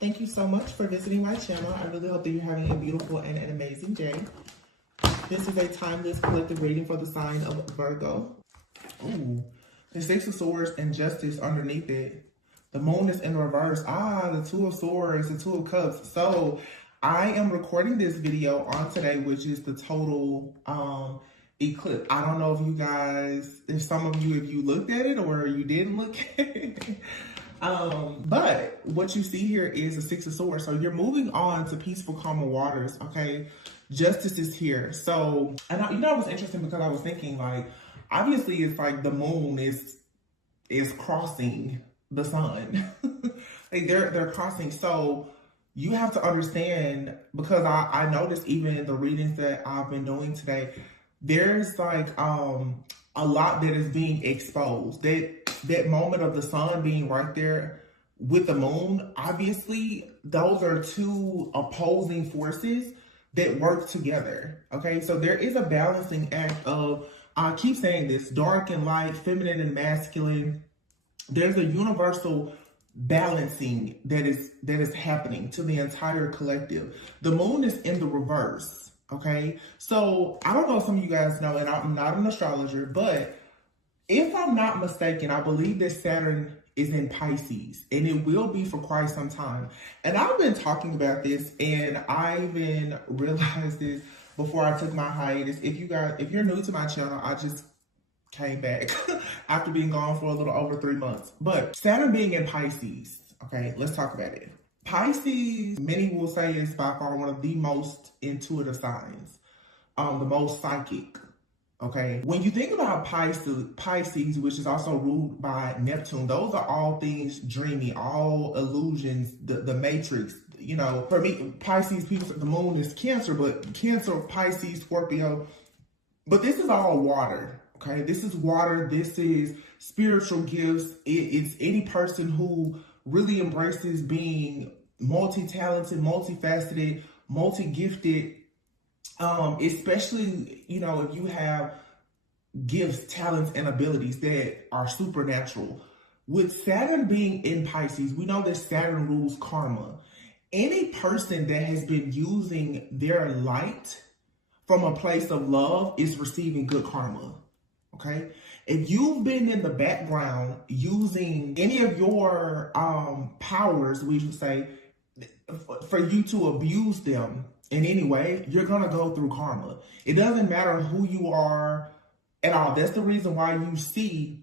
Thank you so much for visiting my channel. I really hope that you're having a beautiful and an amazing day. This is a timeless collective reading for the sign of Virgo. Ooh, the Six of Swords and Justice underneath it. The moon is in reverse. The Two of Swords, the Two of Cups. So I am recording this video on today, which is the total eclipse. I don't know if you guys, if you looked at it or you didn't look at it. But what you see here is a Six of Swords. So you're moving on to peaceful, calmer waters, okay? Justice is here. So, and it was interesting because I was thinking, like, obviously it's like the moon is crossing the sun. Like they're crossing. So you have to understand, because I noticed even in the readings that I've been doing today, there's like a lot that is being exposed. That moment of the sun being right there with the moon, obviously those are two opposing forces that work together. Okay, so there is a balancing act of, I keep saying this, dark and light, feminine and masculine. There's a universal balancing that is happening to the entire collective. The moon is in the reverse. Okay, so I don't know if some of you guys know, and I'm not an astrologer, but if I'm not mistaken, I believe that Saturn is in Pisces, and it will be for quite some time. And I've been talking about this, and I even realized this before I took my hiatus. If you're new to my channel, I just came back after being gone for a little over 3 months. But Saturn being in Pisces, okay, let's talk about it. Pisces, many will say, is by far one of the most intuitive signs, the most psychic. Okay, when you think about Pisces, which is also ruled by Neptune, those are all things dreamy, all illusions, the matrix. You know, for me, Pisces, people say the moon is Cancer, but Cancer, Pisces, Scorpio, but this is all water. Okay, this is water. This is spiritual gifts. It's any person who really embraces being multi-talented, multifaceted, multi-gifted. Especially, you know, if you have gifts, talents, and abilities that are supernatural. With Saturn being in Pisces, we know that Saturn rules karma. Any person that has been using their light from a place of love is receiving good karma, okay? If you've been in the background using any of your powers, we should say, for you to abuse them in any way, you're going to go through karma. It doesn't matter who you are at all. That's the reason why you see,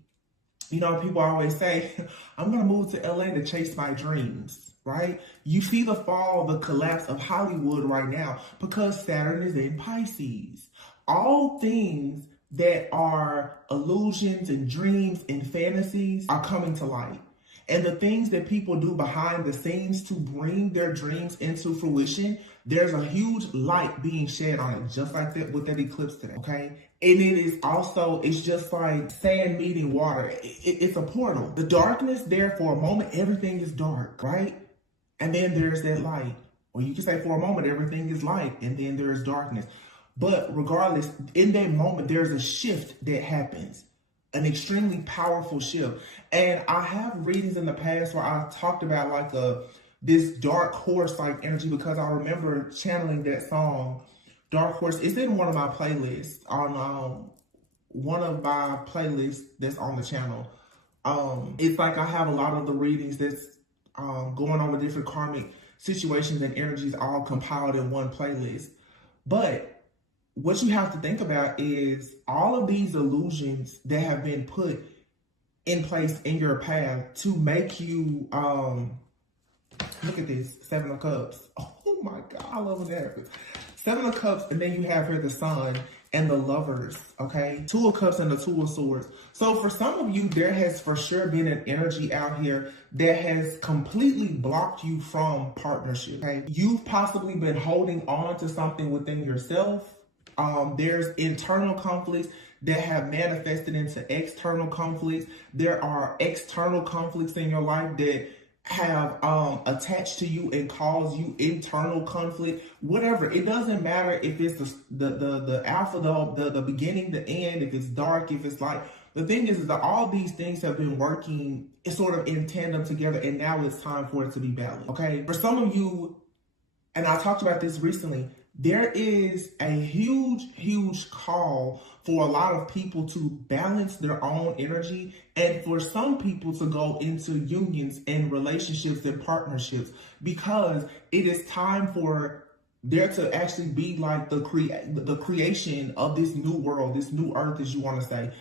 you know, people always say, I'm going to move to LA to chase my dreams, right? You see the fall, the collapse of Hollywood right now because Saturn is in Pisces. All things that are illusions and dreams and fantasies are coming to light. And the things that people do behind the scenes to bring their dreams into fruition, there's a huge light being shed on it, just like that with that eclipse today, okay? And it is also, it's just like sand meeting water. It's a portal. The darkness there for a moment, everything is dark, right? And then there's that light. Or you can say for a moment, everything is light, and then there's darkness. But regardless, in that moment, there's a shift that happens. An extremely powerful shift. And I have readings in the past where I talked about like this dark horse like energy, because I remember channeling that song, Dark Horse. It's in one of my playlists on one of my playlists that's on the channel. It's like I have a lot of the readings that's going over different karmic situations and energies all compiled in one playlist. But what you have to think about is all of these illusions that have been put in place in your path to make you, look at this, Seven of Cups. Oh my God, I love when that happens. Seven of Cups, and then you have here the Sun and the Lovers, okay? Two of Cups and the Two of Swords. So for some of you, there has for sure been an energy out here that has completely blocked you from partnership, okay? You've possibly been holding on to something within yourself. There's internal conflicts that have manifested into external conflicts. There are external conflicts in your life that have attached to you and cause you internal conflict. Whatever, it doesn't matter if it's the alpha, the beginning, the end, if it's dark, if it's light. the thing is that all these things have been working sort of in tandem together, and now it's time for it to be balanced, okay? For some of you, and I talked about this recently, there is a huge call for a lot of people to balance their own energy, and for some people to go into unions and relationships and partnerships, because it is time for there to actually be like the creation of this new world, this new earth, as you want to say.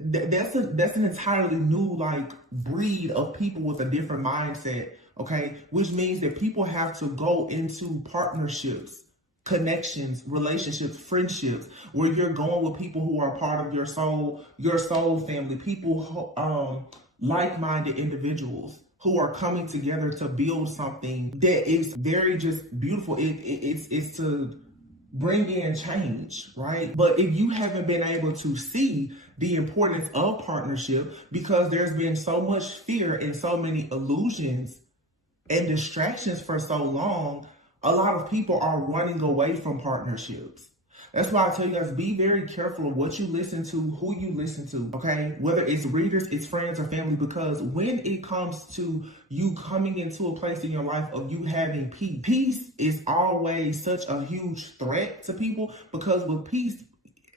That's an entirely new like breed of people with a different mindset, okay? Which means that people have to go into partnerships, connections, relationships, friendships, where you're going with people who are part of your soul family, people who, like-minded individuals who are coming together to build something that is very just beautiful. It's to bring in change, right? But if you haven't been able to see the importance of partnership, because there's been so much fear and so many illusions and distractions for so long, a lot of people are running away from partnerships. That's why I tell you guys, be very careful of what you listen to, who you listen to, okay? Whether it's readers, it's friends, or family, because when it comes to you coming into a place in your life of you having peace, peace is always such a huge threat to people, because with peace,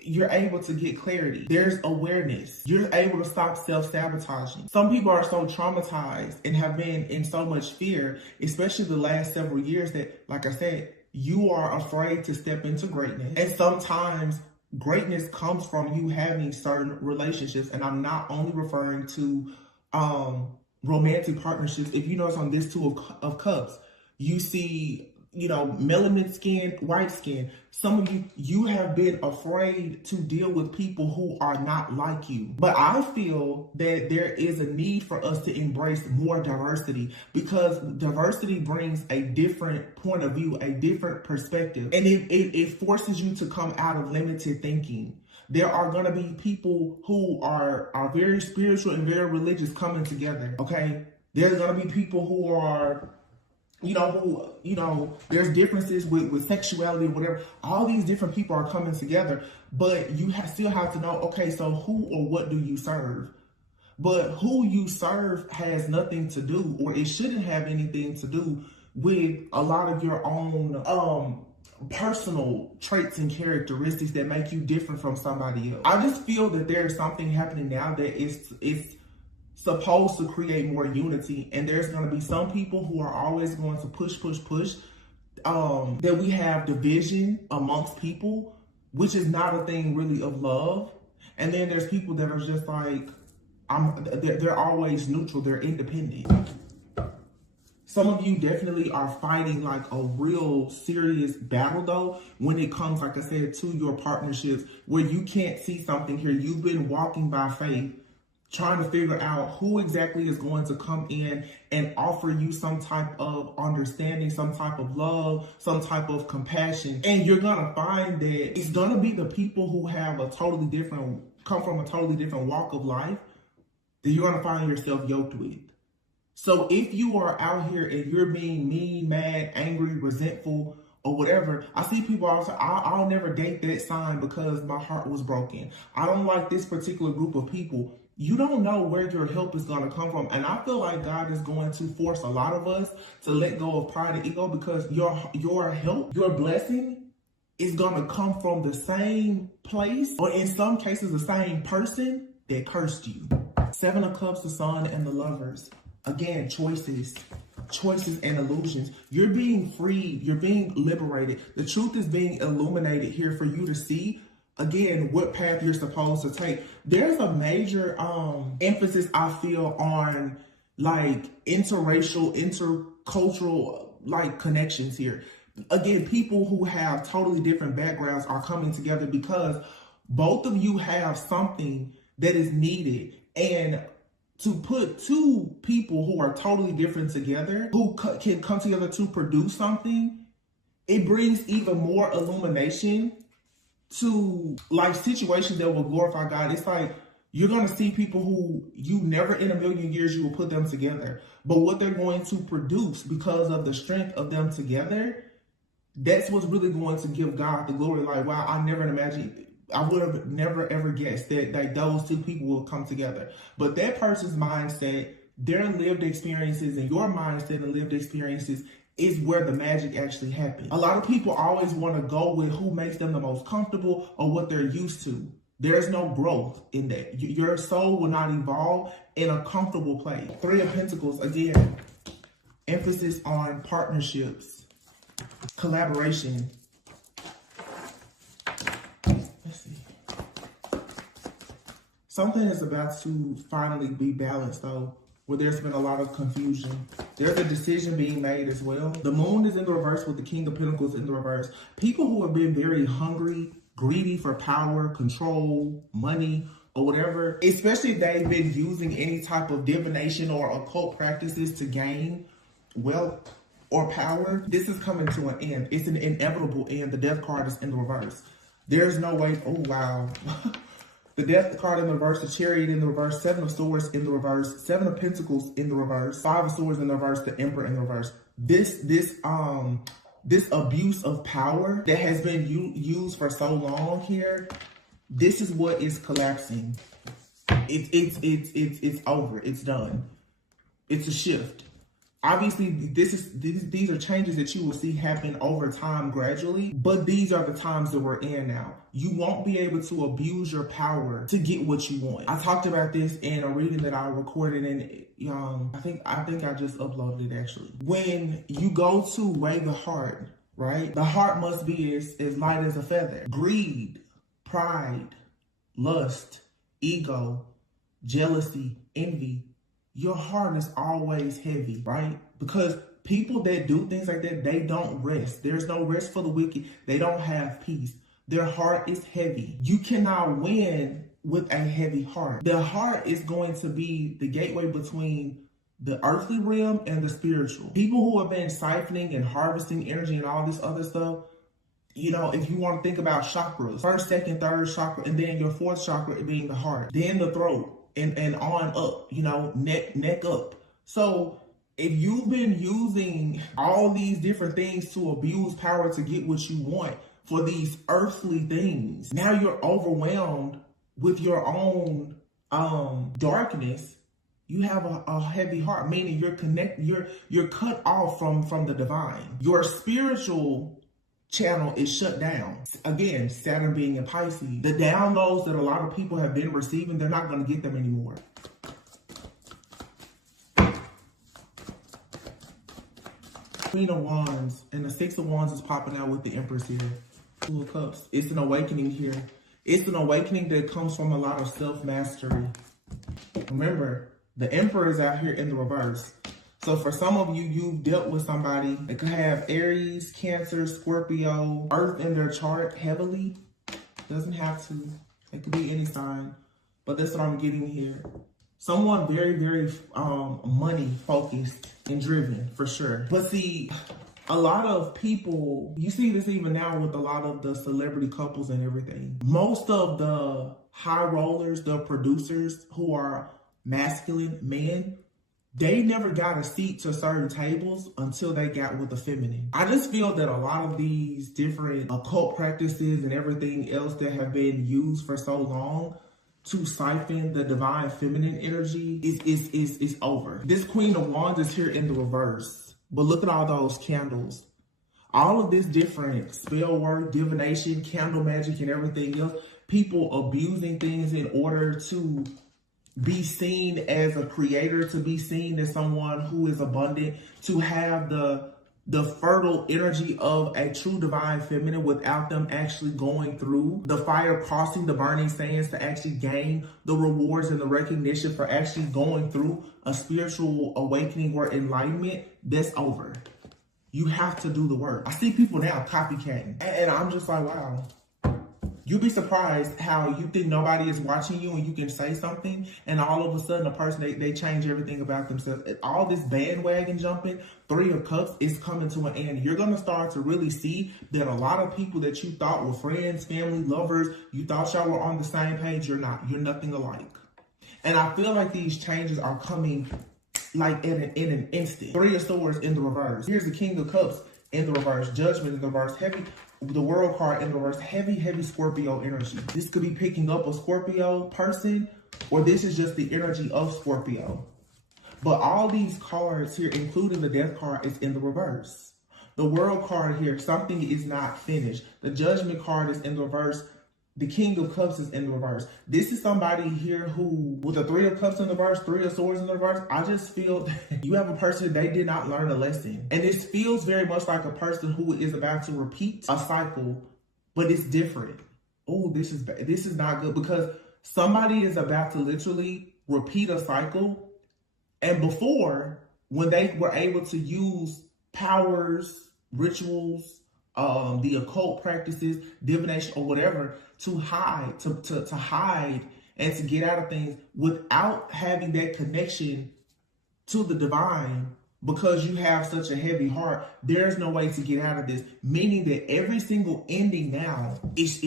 you're able to get clarity. There's awareness. You're able to stop self-sabotaging. Some people are so traumatized and have been in so much fear, especially the last several years, that, like I said, you are afraid to step into greatness. And sometimes greatness comes from you having certain relationships. And I'm not only referring to romantic partnerships. If you notice on this Two of Cups, you see, you know, melanin skin, white skin. Some of you have been afraid to deal with people who are not like you. But I feel that there is a need for us to embrace more diversity, because diversity brings a different point of view, a different perspective. And it forces you to come out of limited thinking. There are going to be people who are very spiritual and very religious coming together, okay? There's going to be people who are, there's differences with sexuality, whatever. All these different people are coming together, but you still have to know, okay, so who or what do you serve? But who you serve has nothing to do, or it shouldn't have anything to do with a lot of your own personal traits and characteristics that make you different from somebody else. I just feel that there's something happening now that it's supposed to create more unity, and there's going to be some people who are always going to push that we have division amongst people, which is not a thing really of love. And then there's people that are just like, they're always neutral, they're independent. Some of you definitely are fighting like a real serious battle though, when it comes, like I said, to your partnerships, where you can't see something here. You've been walking by faith, trying to figure out who exactly is going to come in and offer you some type of understanding, some type of love, some type of compassion. And you're going to find that it's going to be the people who have come from a totally different walk of life that you're going to find yourself yoked with. So if you are out here and you're being mean, mad, angry, resentful, or whatever, I see people also, I'll never date that sign because my heart was broken. I don't like this particular group of people. You don't know where your help is going to come from. And I feel like God is going to force a lot of us to let go of pride and ego, because your help, your blessing is going to come from the same place, or in some cases, the same person that cursed you. Seven of Cups, the Sun, and the Lovers. Again, choices and illusions. You're being freed. You're being liberated. The truth is being illuminated here for you to see, again, what path you're supposed to take. There's a major emphasis, I feel, on like interracial, intercultural like connections here. Again, people who have totally different backgrounds are coming together because both of you have something that is needed. And to put two people who are totally different together, who can come together to produce something, it brings even more illumination to like situations that will glorify God. It's like you're going to see people who you never in a million years you will put them together. But what they're going to produce because of the strength of them together, that's what's really going to give God the glory. Like, wow, I never imagined I would have never ever guessed that those two people will come together. But that person's mindset, their lived experiences, and your mindset and lived experiences is where the magic actually happens. A lot of people always want to go with who makes them the most comfortable or what they're used to. There's no growth in that. Your soul will not evolve in a comfortable place. Three of Pentacles, again, emphasis on partnerships, collaboration. Let's see. Something is about to finally be balanced, though, where there's been a lot of confusion. There's a decision being made as well. The moon is in the reverse with the King of Pentacles in the reverse. People who have been very hungry, greedy for power, control, money, or whatever, especially if they've been using any type of divination or occult practices to gain wealth or power, this is coming to an end. It's an inevitable end. The Death card is in the reverse. There's no way. Oh, wow. The Death card in the reverse, the Chariot in the reverse, Seven of Swords in the reverse, Seven of Pentacles in the reverse, Five of Swords in the reverse, the Emperor in the reverse. This abuse of power that has been used for so long here, this is what is collapsing. It's over. It's done. It's a shift. Obviously, these are changes that you will see happen over time gradually, but these are the times that we're in now. You won't be able to abuse your power to get what you want. I talked about this in a reading that I recorded, and I think I just uploaded it actually. When you go to weigh the heart, right? The heart must be as light as a feather. Greed, pride, lust, ego, jealousy, envy. Your heart is always heavy, right? Because people that do things like that, they don't rest. There's no rest for the wicked. They don't have peace. Their heart is heavy. You cannot win with a heavy heart. The heart is going to be the gateway between the earthly realm and the spiritual. People who have been siphoning and harvesting energy and all this other stuff, you know, if you want to think about chakras, first, second, third chakra, and then your fourth chakra being the heart, then the throat, and on up, you know, neck up. So if you've been using all these different things to abuse power to get what you want for these earthly things, now you're overwhelmed with your own darkness. You have a heavy heart, meaning you're cut off from the divine. Your spiritual channel is shut down. Again, Saturn being in Pisces. The downloads that a lot of people have been receiving, they're not going to get them anymore. Queen of Wands and the Six of Wands is popping out with the Empress here. Two of Cups. It's an awakening here. It's an awakening that comes from a lot of self-mastery. Remember, the Emperor is out here in the reverse. So for some of you, you've dealt with somebody that could have Aries, Cancer, Scorpio, Earth in their chart heavily. Doesn't have to. It could be any sign. But that's what I'm getting here. Someone very, very money focused and driven, for sure. But see, a lot of people, you see this even now with a lot of the celebrity couples and everything. Most of the high rollers, the producers who are masculine men, they never got a seat to certain tables until they got with the feminine. I just feel that a lot of these different occult practices and everything else that have been used for so long to siphon the divine feminine energy is over. This Queen of Wands is here in the reverse. But look at all those candles. All of this different spell work, divination, candle magic, and everything else. People abusing things in order to be seen as a creator, to be seen as someone who is abundant, to have the fertile energy of a true divine feminine without them actually going through the fire, crossing the burning sands to actually gain the rewards and the recognition for actually going through a spiritual awakening or enlightenment. That's over. You have to do the work. I see people now copycatting, and I'm just like, wow. You'd be surprised how you think nobody is watching you and you can say something, and all of a sudden a person, they change everything about themselves. All this bandwagon jumping, Three of Cups, is coming to an end. You're going to start to really see that a lot of people that you thought were friends, family, lovers, you thought y'all were on the same page, you're not. You're nothing alike. And I feel like these changes are coming like in an instant. Three of Swords in the reverse. Here's the King of Cups in the reverse, judgment in the reverse, heavy, the world card in the reverse, heavy Scorpio energy. This could be picking up a Scorpio person, or this is just the energy of Scorpio. But all these cards here, including the death card, is in the reverse. The world card here, something is not finished. The judgment card is in the reverse. The King of Cups is in the reverse. This is somebody here who, with the Three of Cups in the reverse, Three of Swords in the reverse, I just feel that you have a person, they did not learn a lesson. And this feels very much like a person who is about to repeat a cycle, but it's different. Oh, this is not good, because somebody is about to literally repeat a cycle. And before, when they were able to use powers, rituals, the occult practices, divination, or whatever, to hide, to hide and to get out of things without having that connection to the divine, because you have such a heavy heart, there's no way to get out of this. Meaning that every single ending now is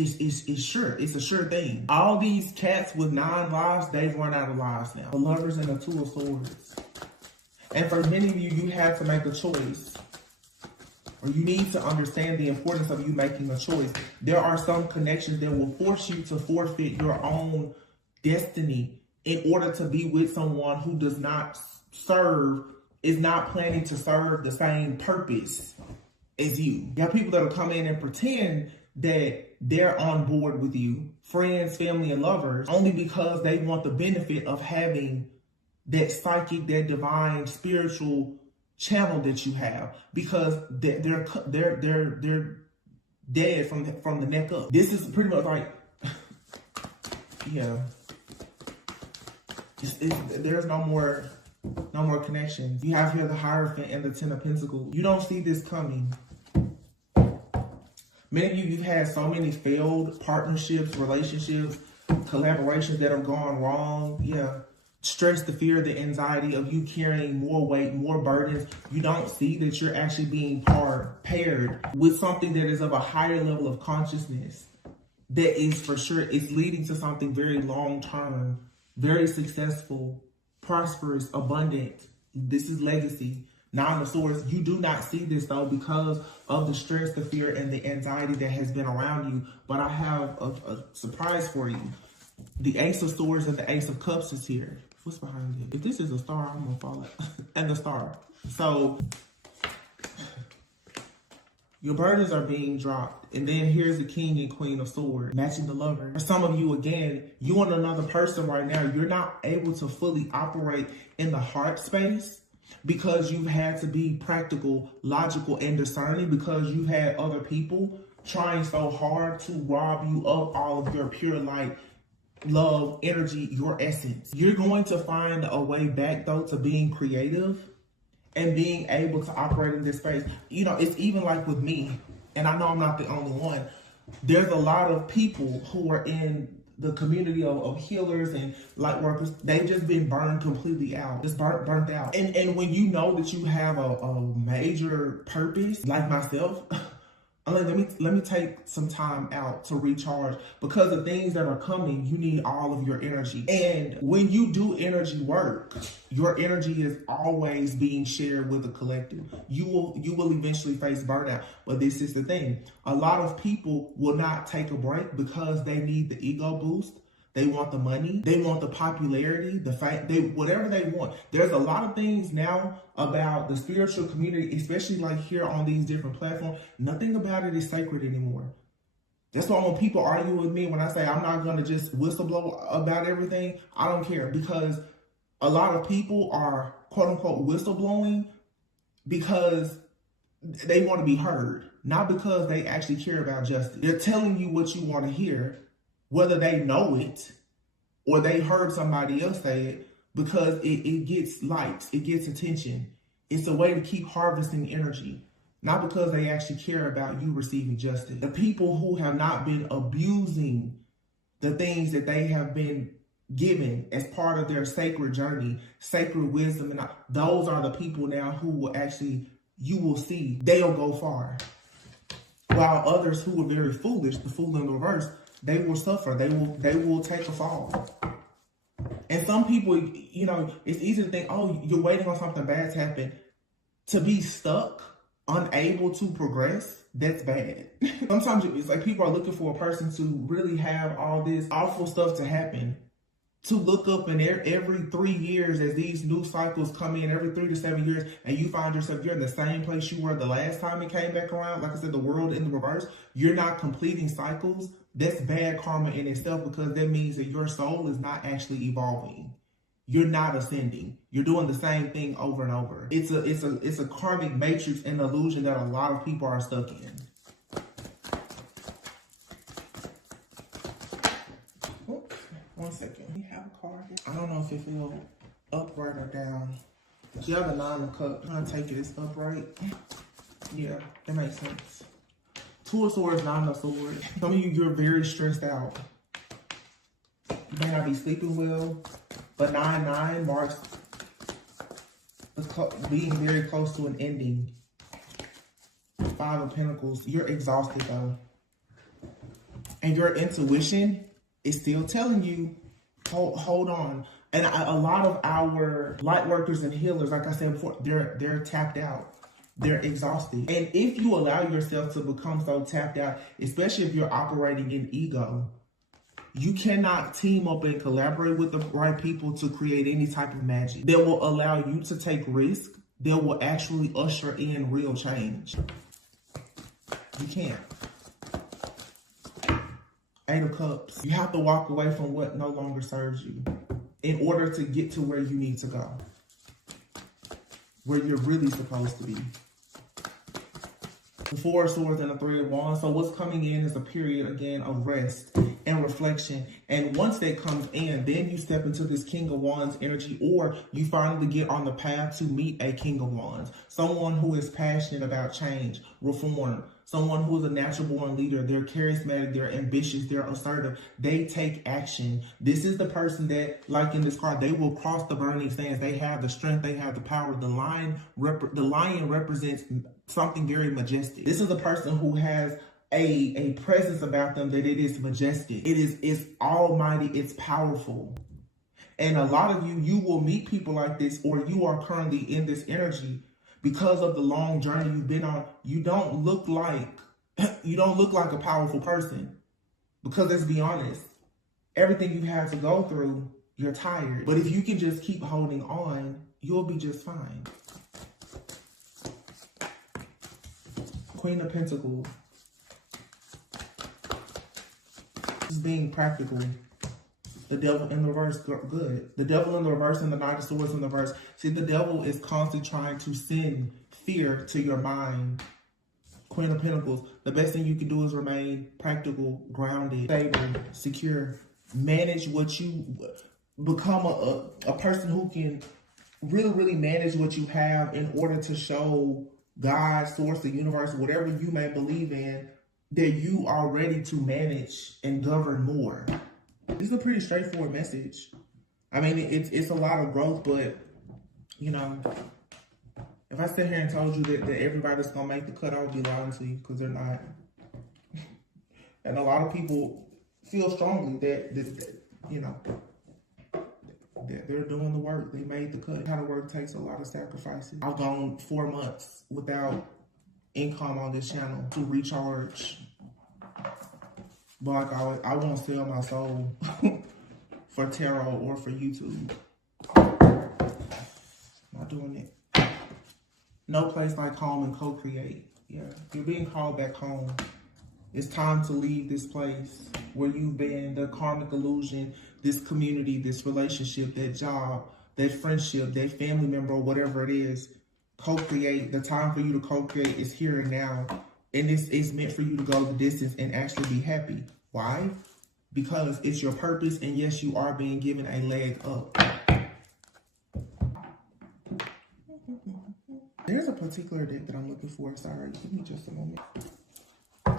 sure. It's a sure thing. All these cats with 9 lives, they've run out of lives now. The Lovers and the Two of Swords. And for many of you, you have to make a choice. Or you need to understand the importance of you making a choice. There are some connections that will force you to forfeit your own destiny in order to be with someone who does not serve, is not planning to serve the same purpose as you. You have people that will come in and pretend that they're on board with you, friends, family, and lovers, only because they want the benefit of having that psychic, that divine, spiritual channel that you have, because they're dead from the neck up. This is pretty much like, yeah, there's no more connections. You have here the Hierophant and the Ten of Pentacles. You don't see this coming. Many of you, you've had so many failed partnerships, relationships, collaborations that have gone wrong. Yeah. Stress, the fear, the anxiety of you carrying more weight, more burdens. You don't see that you're actually being paired with something that is of a higher level of consciousness. That is for sure, is leading to something very long-term, very successful, prosperous, abundant. This is legacy. Nine of Swords. You do not see this though because of the stress, the fear, and the anxiety that has been around you. But I have a surprise for you. The Ace of Swords and the Ace of Cups is here. What's behind it? If this is a star, I'm gonna follow it. And the star. So your burdens are being dropped. And then here's the King and Queen of Swords, matching the Lover. For some of you, again, you and another person right now, you're not able to fully operate in the heart space because you've had to be practical, logical, and discerning, because you've had other people trying so hard to rob you of all of your pure light, love, energy, your essence. You're going to find a way back though to being creative and being able to operate in this space. You know, it's even like with me, and I know I'm not the only one. There's a lot of people who are in the community of healers and light workers. They've just been burned completely out, just burnt out. And when you know that you have a major purpose, like myself, I'm like, let me take some time out to recharge, because the things that are coming, you need all of your energy. And when you do energy work, your energy is always being shared with the collective. You will eventually face burnout. But this is the thing. A lot of people will not take a break because they need the ego boost. They want the money. They want the popularity, the fact, whatever they want. There's a lot of things now about the spiritual community, especially like here on these different platforms. Nothing about it is sacred anymore. That's why when people argue with me, when I say I'm not going to just whistleblow about everything, I don't care, because a lot of people are quote unquote whistleblowing because they want to be heard, not because they actually care about justice. They're telling you what you want to hear, whether they know it or they heard somebody else say it, because it gets likes, it gets attention. It's a way to keep harvesting energy, not because they actually care about you receiving justice. The people who have not been abusing the things that they have been given as part of their sacred journey, sacred wisdom, and those are the people now who will actually, you will see, they'll go far. While others who were very foolish, the fool in the reverse, they will suffer. They will take a fall. And some people, you know, it's easy to think, oh, you're waiting on something bad to happen. To be stuck unable to progress, that's bad. Sometimes it's like people are looking for a person to really have all this awful stuff to happen, to look up and every 3 years as these new cycles come in, every 3 to 7 years, and you find yourself, you're in the same place you were the last time it came back around. Like I said, the world in the reverse, you're not completing cycles. That's bad karma in itself, because that means that your soul is not actually evolving. You're not ascending. You're doing the same thing over and over. It's a karmic matrix and illusion that a lot of people are stuck in. Oops, 1 second. We have a card here. I don't know if it feels upright or down. You have the 9 of Cups. I'm gonna take it as upright. Yeah, that makes sense. 2 of Swords, 9 of Swords. Some of you, you're very stressed out. You may not be sleeping well. But 9-9 marks being very close to an ending. 5 of Pentacles. You're exhausted though. And your intuition is still telling you, hold on. And a lot of our light workers and healers, like I said before, they're tapped out. They're exhausted. And if you allow yourself to become so tapped out, especially if you're operating in ego, you cannot team up and collaborate with the right people to create any type of magic that will allow you to take risk, that will actually usher in real change. You can't. 8 of Cups. You have to walk away from what no longer serves you in order to get to where you need to go, where you're really supposed to be. The 4 of Swords and the 3 of Wands. So what's coming in is a period, again, of rest and reflection. And once that comes in, then you step into this King of Wands energy, or you finally get on the path to meet a King of Wands. Someone who is passionate about change, reform, someone who is a natural born leader. They're charismatic, they're ambitious, they're assertive. They take action. This is the person that, like in this card, they will cross the burning sands. They have the strength, they have the power. The lion represents something very majestic. This is a person who has a presence about them that it is majestic. It's almighty, it's powerful. And a lot of you will meet people like this, or you are currently in this energy because of the long journey you've been on. You don't look like a powerful person, because let's be honest, everything you've had to go through, you're tired. But if you can just keep holding on, you'll be just fine. Queen of Pentacles. Just being practical. The Devil in the reverse, good. The Devil in the reverse and the Knight of Swords in the reverse. See, the devil is constantly trying to send fear to your mind. Queen of Pentacles. The best thing you can do is remain practical, grounded, stable, secure. Manage what you... Become a person who can really manage what you have in order to show God, source, the universe, whatever you may believe in, that you are ready to manage and govern more. This is a pretty straightforward message. I mean, it's a lot of growth, but, you know, if I sit here and told you that everybody's going to make the cut, I would be lying to you, because they're not. And a lot of people feel strongly that you know, that they're doing the work. They made the cut. How to work takes a lot of sacrifices. I've gone 4 months without income on this channel to recharge. But like I won't sell my soul for tarot or for YouTube. Not doing it. No place like home and co-create. Yeah, you're being called back home. It's time to leave this place where you've been, the karmic illusion, this community, this relationship, that job, that friendship, that family member, or whatever it is. Co-create. The time for you to co-create is here and now. And this is meant for you to go the distance and actually be happy. Why? Because it's your purpose, and yes, you are being given a leg up. There's a particular deck that I'm looking for. Sorry, give me just a moment.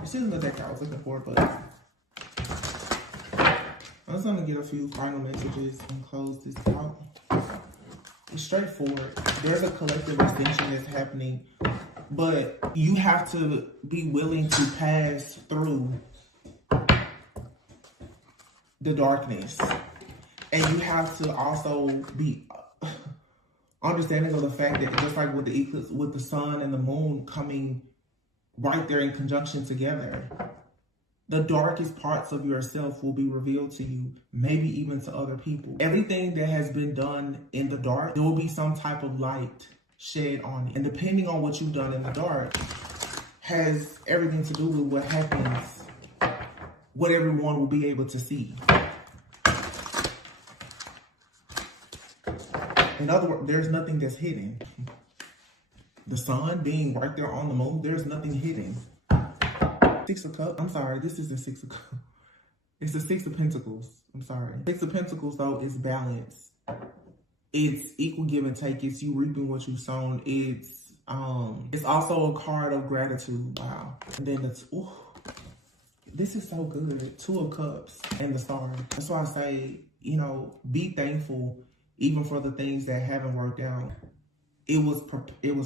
This isn't the deck I was looking for, but I'm just going to get a few final messages and close this out. It's straightforward. There's a collective ascension that's happening, but you have to be willing to pass through the darkness. And you have to also be understanding of the fact that just like with the eclipse, with the sun and the moon coming right there in conjunction together, the darkest parts of yourself will be revealed to you, maybe even to other people. Everything that has been done in the dark, there will be some type of light shed on it. And depending on what you've done in the dark, has everything to do with what happens, what everyone will be able to see. In other words, there's nothing that's hidden. The sun being right there on the moon, there's nothing hidden. Six of Cups. I'm sorry, this is the Six of Cups. It's the Six of Pentacles. I'm sorry. Six of Pentacles, though, is balance. It's equal give and take. It's you reaping what you've sown. It's also a card of gratitude. Wow. And then it's, ooh, this is so good. Two of Cups and the Star. That's why I say, you know, be thankful even for the things that haven't worked out. It was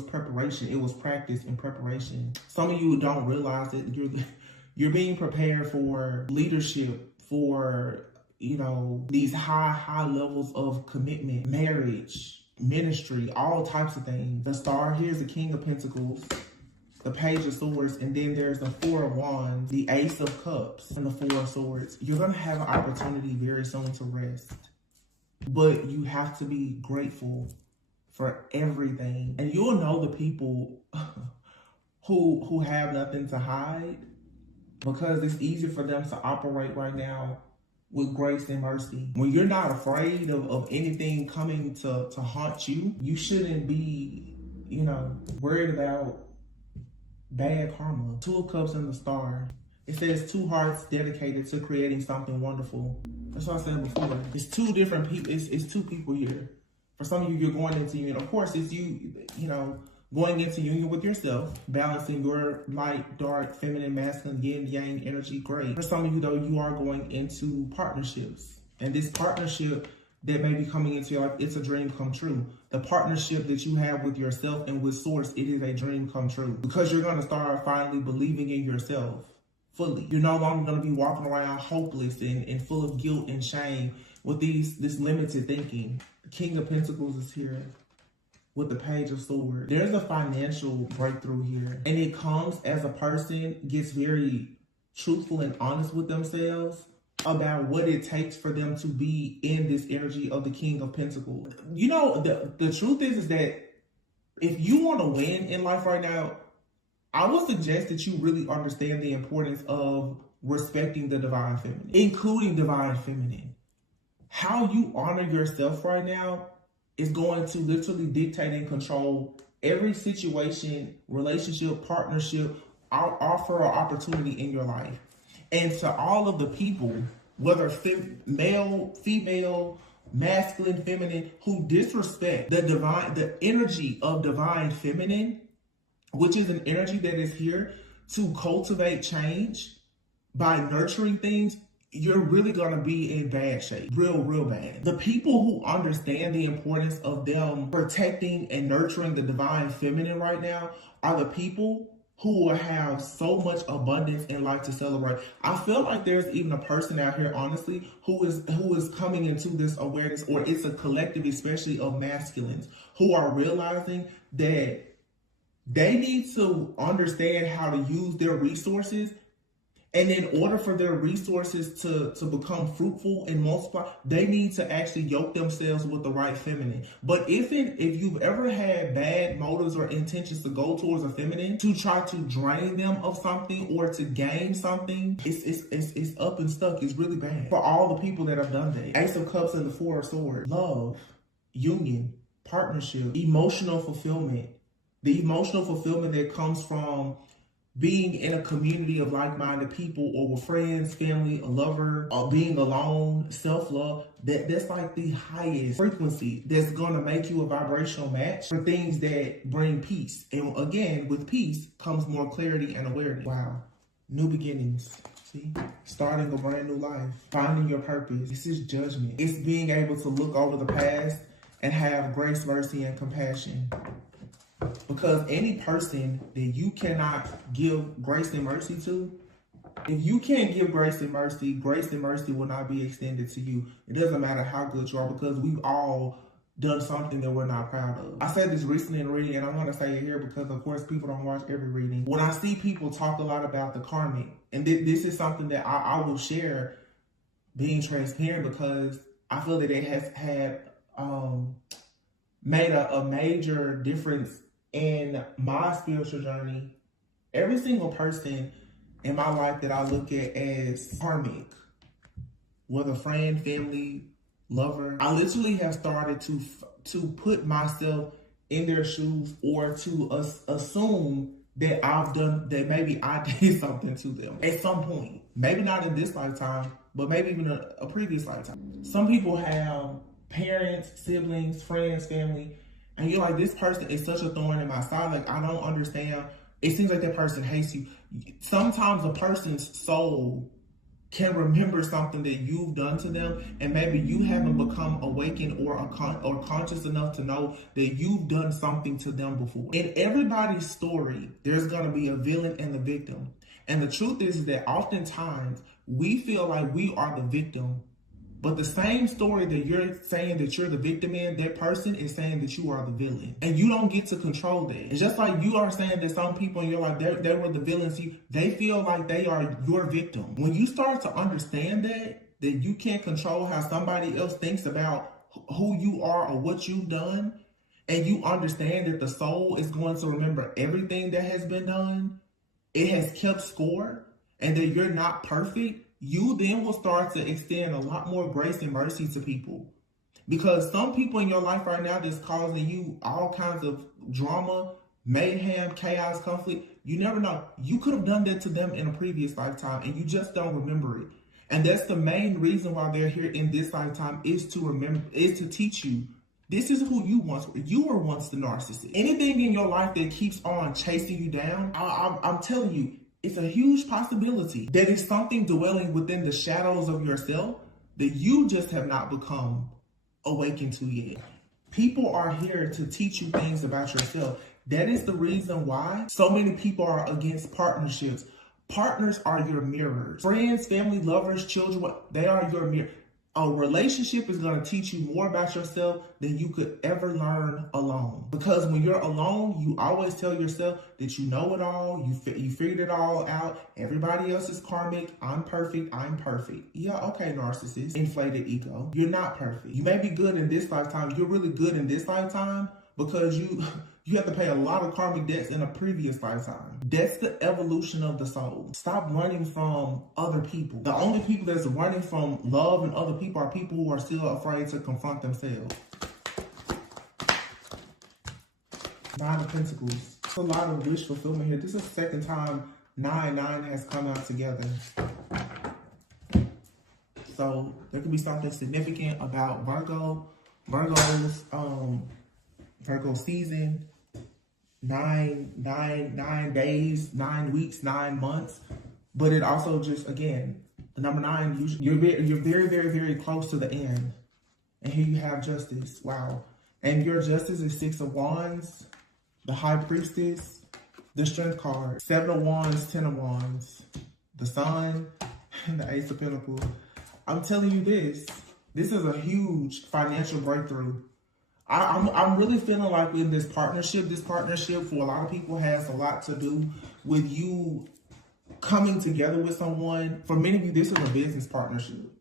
preparation. It was practice and preparation. Some of you don't realize that you're being prepared for leadership, for, you know, these high levels of commitment, marriage, ministry, all types of things. The Star, here's the King of Pentacles, the Page of Swords, and then there's the Four of Wands, the Ace of Cups, and the Four of Swords. You're going to have an opportunity very soon to rest, but you have to be grateful for everything. And you'll know the people who have nothing to hide, because it's easy for them to operate right now with grace and mercy. When you're not afraid of anything coming to haunt you, you shouldn't be, you know, worried about bad karma. Two of Cups and the Star. It says two hearts dedicated to creating something wonderful. That's what I said before. It's two different people. It's two people here. For some of you, you're going into union. Of course, it's you know, going into union with yourself, balancing your light, dark, feminine, masculine, yin, yang energy. Great. For some of you, though, you are going into partnerships. And this partnership that may be coming into your life, it's a dream come true. The partnership that you have with yourself and with Source, it is a dream come true. Because you're going to start finally believing in yourself fully. You're no longer going to be walking around hopeless and full of guilt and shame with this limited thinking. The King of Pentacles is here with the Page of Swords. There's a financial breakthrough here. And it comes as a person gets very truthful and honest with themselves about what it takes for them to be in this energy of the King of Pentacles. You know, the truth is that if you want to win in life right now, I would suggest that you really understand the importance of respecting the Divine Feminine, including Divine Feminine. How you honor yourself right now is going to literally dictate and control every situation, relationship, partnership, offer or opportunity in your life. And to all of the people, whether male, female, masculine, feminine, who disrespect the energy of Divine Feminine, which is an energy that is here to cultivate change by nurturing things, you're really going to be in bad shape. Real bad. The people who understand the importance of them protecting and nurturing the Divine Feminine right now are the people who will have so much abundance in life to celebrate. I feel like there's even a person out here, honestly, who is coming into this awareness, or it's a collective, especially of masculines, who are realizing that they need to understand how to use their resources. And in order for their resources to become fruitful and multiply, they need to actually yoke themselves with the right feminine. But if you've ever had bad motives or intentions to go towards a feminine, to try to drain them of something or to gain something, it's up and stuck. It's really bad. For all the people that have done that. Ace of Cups and the Four of Swords. Love, union, partnership, emotional fulfillment. The emotional fulfillment that comes from being in a community of like-minded people, or with friends, family, a lover, or being alone, self-love, that's like the highest frequency that's going to make you a vibrational match for things that bring peace. And again, with peace comes more clarity and awareness. Wow. New beginnings. See? Starting a brand new life. Finding your purpose. This is judgment. It's being able to look over the past and have grace, mercy, and compassion. Because any person that you cannot give grace and mercy to, if you can't give grace and mercy will not be extended to you. It doesn't matter how good you are, because we've all done something that we're not proud of. I said this recently in a reading, and I want to say it here because, of course, people don't watch every reading. When I see people talk a lot about the karmic, and this is something that I will share, being transparent, because I feel that it has had made a major difference in my spiritual journey. Every single person in my life that I look at as karmic, whether friend, family, lover, I literally have started to put myself in their shoes, or to assume that maybe I did something to them at some point. Maybe not in this lifetime, but maybe even a previous lifetime. Some people have parents, siblings, friends, family, and you're like, this person is such a thorn in my side. Like, I don't understand. It seems like that person hates you. Sometimes a person's soul can remember something that you've done to them, and maybe you haven't become awakened or conscious enough to know that you've done something to them before. In everybody's story, there's going to be a villain and a victim. And the truth is that oftentimes we feel like we are the victim, but the same story that you're saying that you're the victim in, that person is saying that you are the villain. And you don't get to control that. It's just like you are saying that some people in your life, they were the villains. They feel like they are your victim. When you start to understand that you can't control how somebody else thinks about who you are or what you've done, and you understand that the soul is going to remember everything that has been done, it has kept score, and that you're not perfect, you then will start to extend a lot more grace and mercy to people. Because some people in your life right now that's causing you all kinds of drama, mayhem, chaos, conflict, you never know. You could have done that to them in a previous lifetime, and you just don't remember it. And that's the main reason why they're here in this lifetime, is to teach you. This is who you once were. You were once the narcissist. Anything in your life that keeps on chasing you down, I'm telling you, it's a huge possibility that it's something dwelling within the shadows of yourself that you just have not become awakened to yet. People are here to teach you things about yourself. That is the reason why so many people are against partnerships. Partners are your mirrors. Friends, family, lovers, children, they are your mirror. A relationship is going to teach you more about yourself than you could ever learn alone. Because when you're alone, you always tell yourself that you know it all, you figured it all out. Everybody else is karmic. I'm perfect. I'm perfect. Yeah, okay, narcissist. Inflated ego. You're not perfect. You may be good in this lifetime. You're really good in this lifetime because you have to pay a lot of karmic debts in a previous lifetime. That's the evolution of the soul. Stop running from other people. The only people that's running from love and other people are people who are still afraid to confront themselves. Nine of Pentacles. There's a lot of wish fulfillment here. This is the second time 9 has come out together. So there could be something significant about Virgo. Virgo season. 9 days, 9 weeks, 9 months. But it also just, again, the number 9, you're very, very, very close to the end. And here you have Justice. Wow. And your Justice is 6 of Wands, the High Priestess, the Strength card, 7 of Wands, 10 of Wands, the Sun, and the Ace of Pentacles. I'm telling you this is a huge financial breakthrough. I'm really feeling like in this partnership for a lot of people has a lot to do with you coming together with someone. For many of you, this is a business partnership.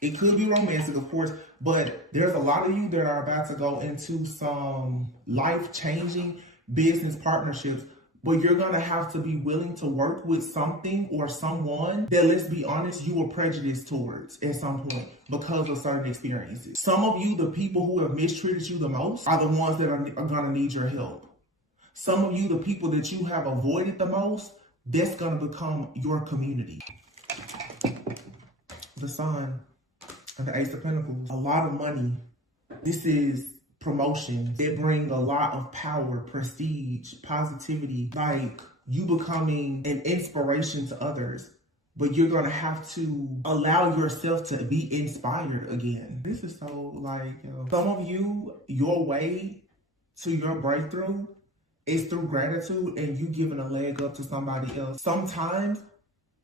It could be romantic, of course, but there's a lot of you that are about to go into some life-changing business partnerships. But you're going to have to be willing to work with something or someone that, let's be honest, you were prejudiced towards at some point because of certain experiences. Some of you, the people who have mistreated you the most, are the ones that are going to need your help. Some of you, the people that you have avoided the most, that's going to become your community. The Sun and the Ace of Pentacles. A lot of money. This is promotion. It brings a lot of power, prestige, positivity, like you becoming an inspiration to others. But you're going to have to allow yourself to be inspired again. This is so like, some of you, your way to your breakthrough is through gratitude and you giving a leg up to somebody else. Sometimes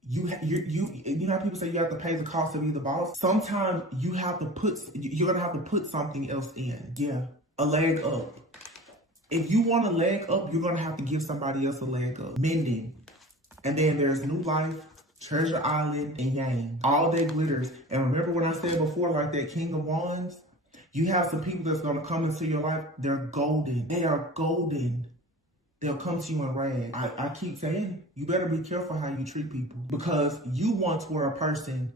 you know how people say you have to pay the cost of being the boss? Sometimes you're gonna have to put something else in. Yeah, a leg up. If you want a leg up, you're gonna have to give somebody else a leg up. Mending. And then there's New Life, Treasure Island, and Yang. All that glitters. And remember what I said before, like that King of Wands? You have some people that's gonna come into your life, they're golden. They are golden. They'll come to you in rags. I keep saying, you better be careful how you treat people, because you once were a person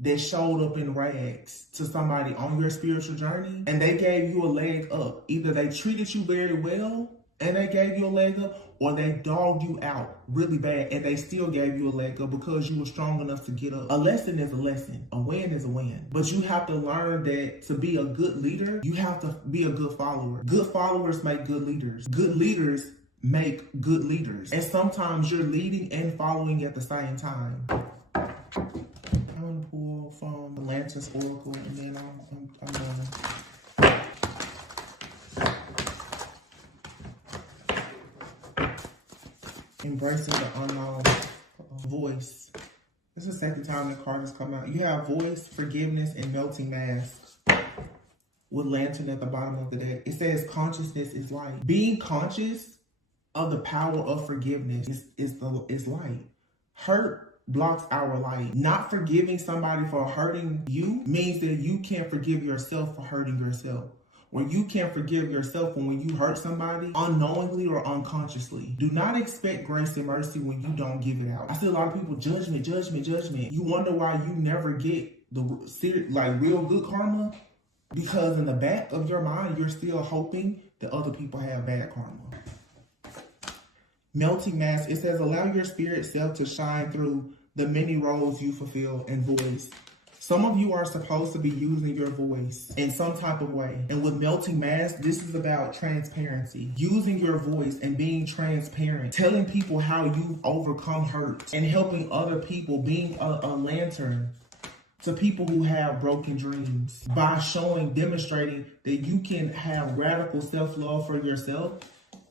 that showed up in rags to somebody on your spiritual journey, and they gave you a leg up. Either they treated you very well and they gave you a leg up, or they dogged you out really bad and they still gave you a leg up because you were strong enough to get up. A lesson is a lesson. A win is a win. But you have to learn that to be a good leader, you have to be a good follower. Good followers make good leaders. Good leaders make good leaders. And sometimes you're leading and following at the same time. I'm going to pull from the Atlantis Oracle, and then I'm done. Embracing the unknown. Voice. This is the second time the card has come out. You have voice, forgiveness, and melting mask with lantern at the bottom of the deck. It says consciousness is light. Being conscious of the power of forgiveness is light. Hurt blocks our light. Not forgiving somebody for hurting you means that you can't forgive yourself for hurting yourself. Or you can't forgive yourself when you hurt somebody unknowingly or unconsciously. Do not expect grace and mercy when you don't give it out. I see a lot of people, judgment, judgment, judgment. You wonder why you never get the real good karma, because in the back of your mind, you're still hoping that other people have bad karma. Melting mask, it says, allow your spirit self to shine through the many roles you fulfill and voice. Some of you are supposed to be using your voice in some type of way. And with melting mask, this is about transparency. Using your voice and being transparent. Telling people how you've overcome hurt. And helping other people, being a lantern to people who have broken dreams. By demonstrating that you can have radical self-love for yourself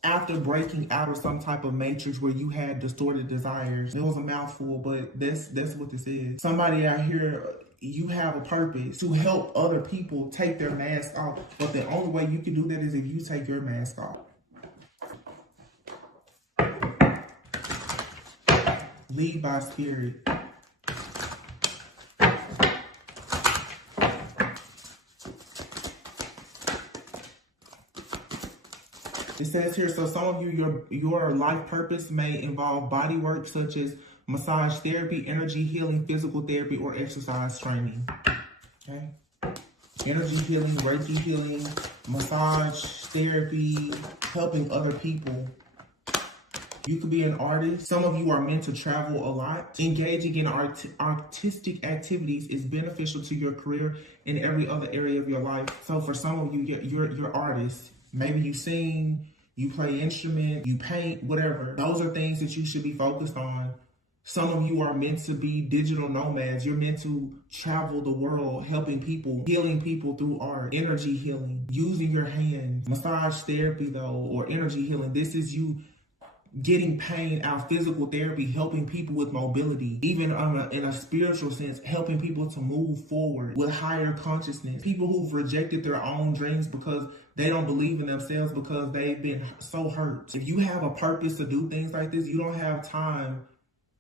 after breaking out of some type of matrix where you had distorted desires. It was a mouthful, but that's what this is. Somebody out here, you have a purpose to help other people take their mask off. But the only way you can do that is if you take your mask off. Lead by spirit. It says here, so some of you, your life purpose may involve body work such as massage therapy, energy healing, physical therapy, or exercise training. Okay? Energy healing, Reiki healing, massage therapy, helping other people. You could be an artist. Some of you are meant to travel a lot. Engaging in artistic activities is beneficial to your career in every other area of your life. So for some of you, you're artists. Maybe you sing, you play instrument, you paint, whatever. Those are things that you should be focused on. Some of you are meant to be digital nomads. You're meant to travel the world, helping people, healing people through art, energy healing, using your hands. Massage therapy, though, or energy healing. This is you getting pain out. Physical therapy, helping people with mobility. Even in a spiritual sense, helping people to move forward with higher consciousness. People who've rejected their own dreams because they don't believe in themselves because they've been so hurt. If you have a purpose to do things like this, you don't have time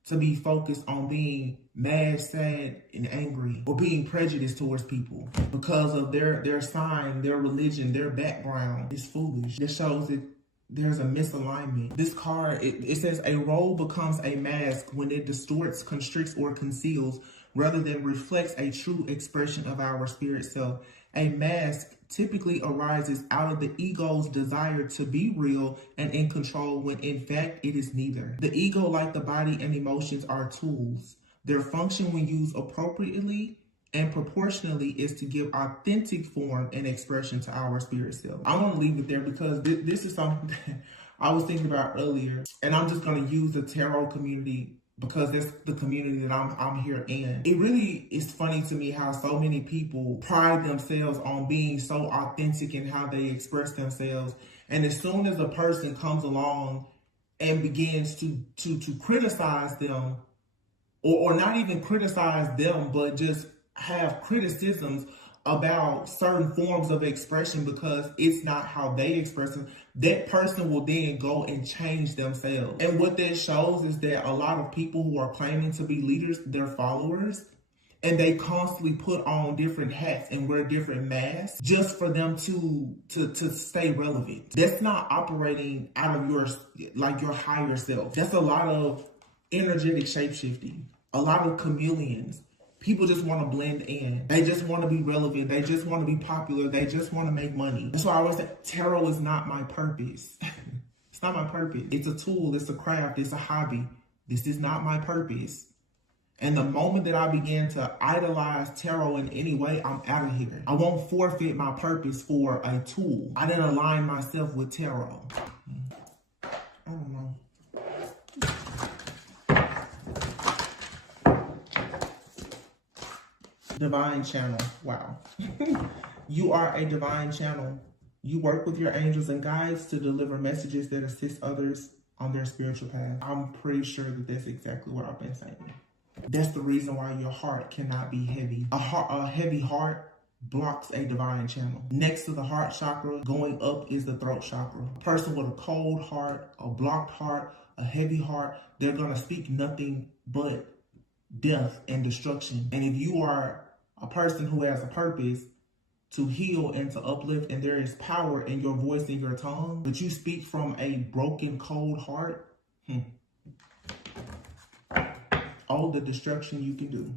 to be focused on being mad, sad, and angry, or being prejudiced towards people because of their sign, their religion, their background. It's foolish. This shows that there's a misalignment. This card, it says a role becomes a mask when it distorts, constricts, or conceals rather than reflects a true expression of our spirit self. A mask typically arises out of the ego's desire to be real and in control when in fact it is neither. The ego, like the body and emotions, are tools. Their function when used appropriately and proportionally is to give authentic form and expression to our spirit self. I'm going to leave it there because this is something that I was thinking about earlier, and I'm just going to use the tarot community because that's the community that I'm here in. It really is funny to me how so many people pride themselves on being so authentic in how they express themselves. And as soon as a person comes along and begins to criticize them or not even criticize them, but just have criticisms about certain forms of expression because it's not how they express it, that person will then go and change themselves. And what that shows is that a lot of people who are claiming to be leaders, they're followers, and they constantly put on different hats and wear different masks just for them to stay relevant. That's not operating out of your higher self. That's a lot of energetic shapeshifting, a lot of chameleons. People just want to blend in. They just want to be relevant. They just want to be popular. They just want to make money. That's why I always say tarot is not my purpose. It's not my purpose. It's a tool. It's a craft. It's a hobby. This is not my purpose. And the moment that I began to idolize tarot in any way, I'm out of here. I won't forfeit my purpose for a tool. I didn't align myself with tarot. I don't know. Divine channel. Wow. You are a divine channel. You work with your angels and guides to deliver messages that assist others on their spiritual path. I'm pretty sure that that's exactly what I've been saying. That's the reason why your heart cannot be heavy. A heavy heart blocks a divine channel. Next to the heart chakra, going up is the throat chakra. A person with a cold heart, a blocked heart, a heavy heart, they're going to speak nothing but death and destruction. And if you are a person who has a purpose to heal and to uplift, and there is power in your voice and your tongue, but you speak from a broken, cold heart, all the destruction you can do.